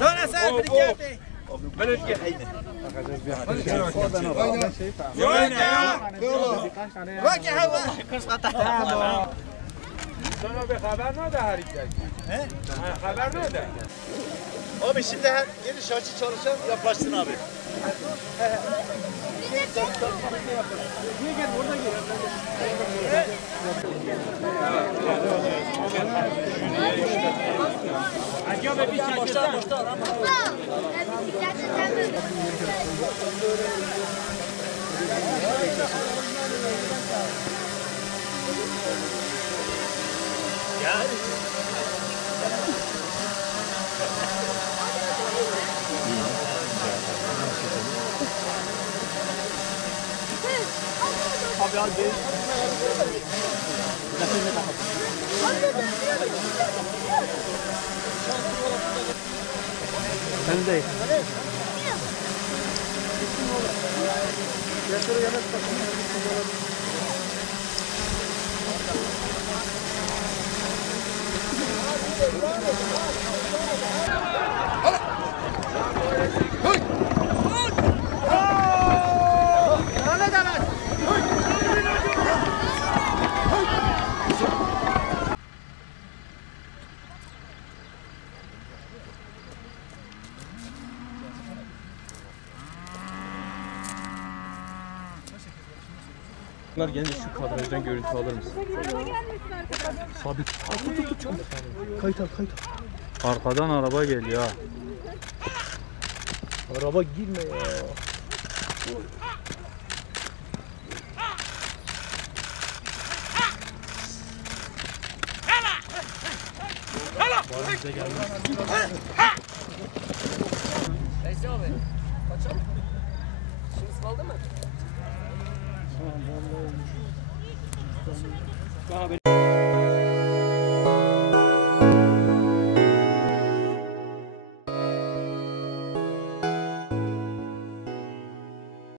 دون اسال برجعتي بلد حينه واقع هوا Sana bir haber ne de hareket? Haber ne de? Abi şimdi yeni şarkı çalışan yaklaşsın abi. gel burada gel. Acaba bir şey başlar. Abi al bir. Sen de. Bunlar gelince şu kadrajdan görüntü alır mısın? Sabit. Tut. Kayıt al. Arkadan araba geliyor ha. Araba girme ya. Neyse abi. Kaçalım. Şimdi kaldı mı? Tamam.